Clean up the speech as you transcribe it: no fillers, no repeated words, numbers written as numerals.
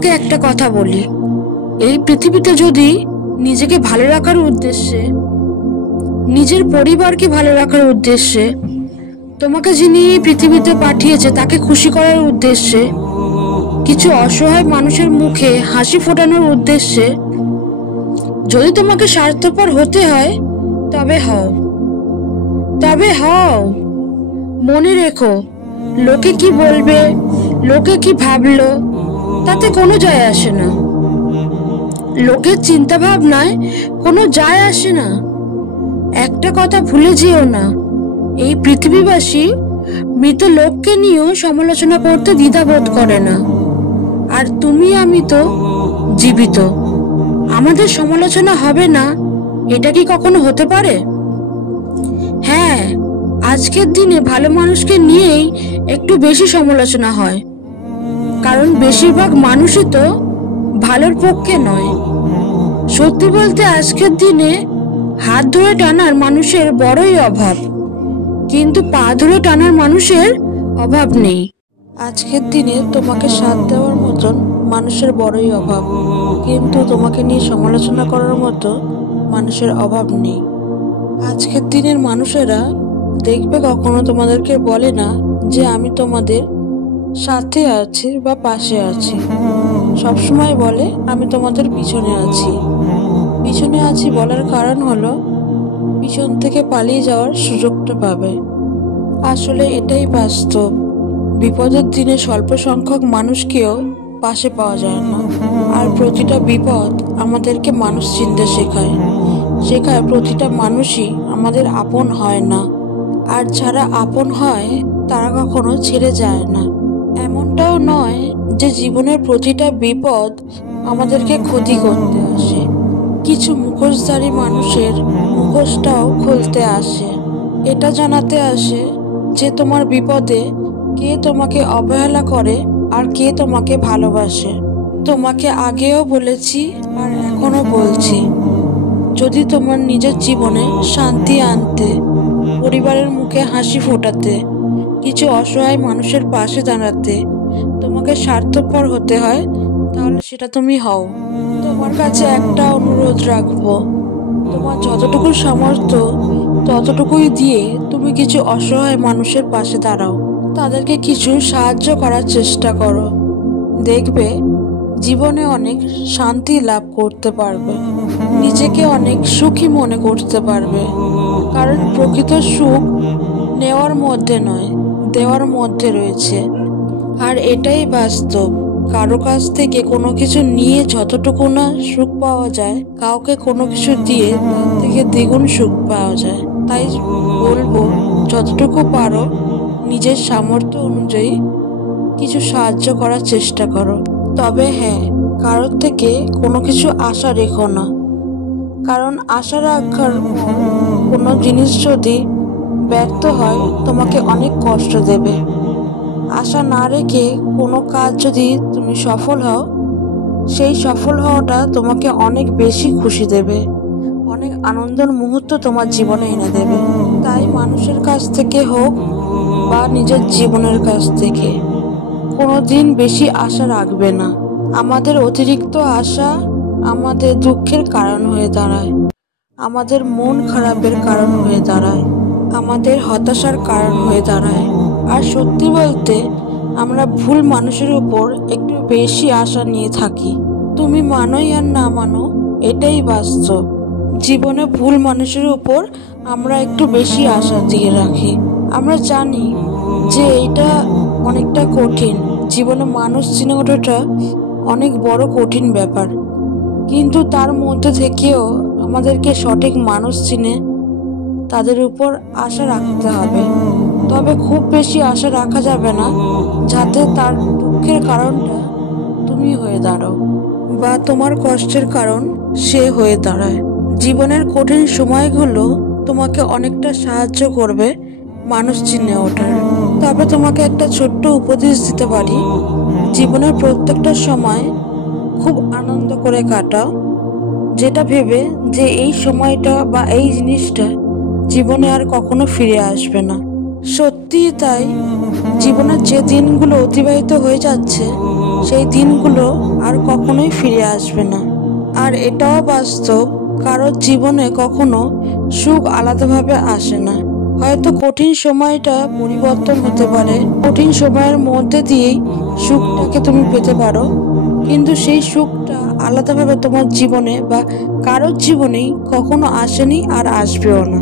তোমাকে একটা কথা বলি, এই পৃথিবীতে যদি নিজেকে ভালো রাখার উদ্দেশ্যে, নিজের পরিবারকে ভালো রাখার উদ্দেশ্যে, তোমাকে যিনি এই পৃথিবীতে পাঠিয়েছে তাকে খুশি করার উদ্দেশ্যে, কিছু অসহায় মানুষের মুখে হাসি ফোটানোর উদ্দেশ্যে যদি তোমাকে স্বার্থপর হতে হয়, তবে হও। মনে রেখো, লোকে কি বলবে, লোকে কি ভাবলো, তাতে কোনো যায় আসে না। লোকের চিন্তা ভাবনায় কোনো যায় আসে না। একটা কথা ভুলে যেও না, এই পৃথিবীবাসী মৃত লোককে নিয়েও সমালোচনা করতে দ্বিধাবোধ করে না। আর তুমি আমি তো জীবিত, আমাদের সমালোচনা হবে না, এটা কি কখনো হতে পারে? হ্যাঁ, আজকের দিনে ভালো মানুষকে নিয়েই একটু বেশি সমালোচনা হয়, কারণ বেশিরভাগ মানুষই তো ভালোর পক্ষে নয়। সত্যি বলতে আজকের দিনে হাত ধরে টানার মানুষের বড়ই অভাব, কিন্তু পা ধরে টানার মানুষের অভাব নেই। আজকের দিনে তোমাকে সাথ দেওয়ার মতন মানুষের বড়ই অভাব, কিন্তু তোমাকে নিয়ে সমালোচনা করার মতো মানুষের অভাব নেই। আজকের দিনের মানুষেরা দেখবে কখনো তোমাদেরকে বলে না যে আমি তোমাদের সাথে আছি বা পাশে আছি। সবসময় বলে আমি তোমাদের পিছনে আছি। পিছনে আছি বলার কারণ হলো পিছন থেকে পালিয়ে যাওয়ার সুযোগটা পাবে। আসলে এটাই বাস্তব। বিপদের দিনে স্বল্প সংখ্যক মানুষকেও পাশে পাওয়া যায় না। আর প্রতিটা বিপদ আমাদেরকে মানুষ চিনতে শেখায়। প্রতিটা মানুষই আমাদের আপন হয় না, আর যারা আপন হয় তারা কখনো ছেড়ে যায় না। এমনটাও নয় যে জীবনের প্রতিটা বিপদ আমাদেরকে ক্ষতি করতে আসে। কিছু মুখোশধারী মানুষের মুখোশটাও খুলতে আসে, এটা জানাতে আসে যে তোমার বিপদে কে তোমাকে অবহেলা করে আর কে তোমাকে ভালোবাসে। তোমাকে আগেও বলেছি আর এখনো বলছি, যদি তোমার নিজের জীবনে শান্তি আনতে, পরিবারের মুখে হাসি ফোটাতে, কিছু অসহায় মানুষের পাশে দাঁড়াতে তোমাকে স্বার্থপর হতে হয়, তাহলে সেটা তুমি হও। তোমার কাছে একটা অনুরোধ রাখবো, তোমার যতটুকু সামর্থ্য ততটুকুই দিয়ে তুমি কিছু অসহায় মানুষের পাশে দাঁড়াও, তাদেরকে কিছু সাহায্য করার চেষ্টা করো। দেখবে জীবনে অনেক শান্তি লাভ করতে পারবে, নিজেকে অনেক সুখী মনে করতে পারবে। কারণ প্রকৃত সুখ নেওয়ার মধ্যে নয়, দেওয়ার মধ্যে রয়েছে। আর এটাই বাস্তব। কারো কাছ থেকে কোনো কিছু নিয়ে যতটুকু না সুখ পাওয়া যায়, কাউকে কোনো কিছু দিয়ে তার থেকে দ্বিগুণ সুখ পাওয়া যায়। তাই বলবো, যতটুকু পারো নিজের সামর্থ্য অনুযায়ী কিছু সাহায্য করার চেষ্টা করো। তবে হ্যাঁ, কারোর থেকে কোনো কিছু আশা রেখো না, কারণ আশা রাখার কোনো জিনিস যদি ব্যর্থ হয় তোমাকে অনেক কষ্ট দেবে। আশা না রেখে কোনো কাজ যদি তুমি সফল হও, সেই সফল হওয়াটা তোমাকে অনেক বেশি খুশি দেবে, অনেক আনন্দের মুহূর্ত তোমার জীবনে এনে দেবে। তাই মানুষের কাছ থেকে হোক বা নিজের জীবনের কাছ থেকে কোনো দিন বেশি আশা রাখবে না। আমাদের অতিরিক্ত আশা আমাদের দুঃখের কারণ হয়ে দাঁড়ায়, আমাদের মন খারাপের কারণ হয়ে দাঁড়ায়, আমাদের হতাশার কারণ হয়ে দাঁড়ায়। আর সত্যি বলতে আমরা ভুল মানুষের উপর একটু বেশি আশা নিয়ে থাকি। তুমি মানোই আর না মানো, এটাই বাস্তব। জীবনে ভুল মানুষের উপর আমরা একটু বেশি আশা দিয়ে রাখি। আমরা জানি যে এটা অনেকটা কঠিন, জীবনে মানুষ চিনে ওঠাটা অনেক বড় কঠিন ব্যাপার, কিন্তু তার মধ্যে থেকেও আমাদেরকে সঠিক মানুষ চিনে তাদের উপর আশা রাখতে হবে। তবে খুব বেশি আশা রাখা যাবে না, যাতে তার দুঃখের কারণটা তুমি হয়ে দাঁড়াও বা তোমার কষ্টের কারণ সে হয়ে দাঁড়ায়। জীবনের কঠিন সময়গুলো তোমাকে অনেকটা সাহায্য করবে মানুষ চিনে ওঠার। তবে তোমাকে একটা ছোট্ট উপদেশ দিতে পারি, জীবনের প্রত্যেকটা সময় খুব আনন্দ করে কাটাও, যেটা ভেবে যে এই সময়টা বা এই জিনিসটা জীবনে আর কখনো ফিরে আসবে না। সত্যিই তাই, জীবনের যে দিনগুলো অতিবাহিত হয়ে যাচ্ছে সেই দিনগুলো আর কখনোই ফিরে আসবে না। আর এটাও বাস্তব, কারোর জীবনে কখনো সুখ আলাদাভাবে আসে না। হয়তো কঠিন সময়টা পরিবর্তন হতে পারে, কঠিন সময়ের মধ্যে দিয়েই সুখটাকে তুমি পেতে পারো, কিন্তু সেই সুখটা আলাদাভাবে তোমার জীবনে বা কারোর জীবনেই কখনো আসেনি আর আসবেও না।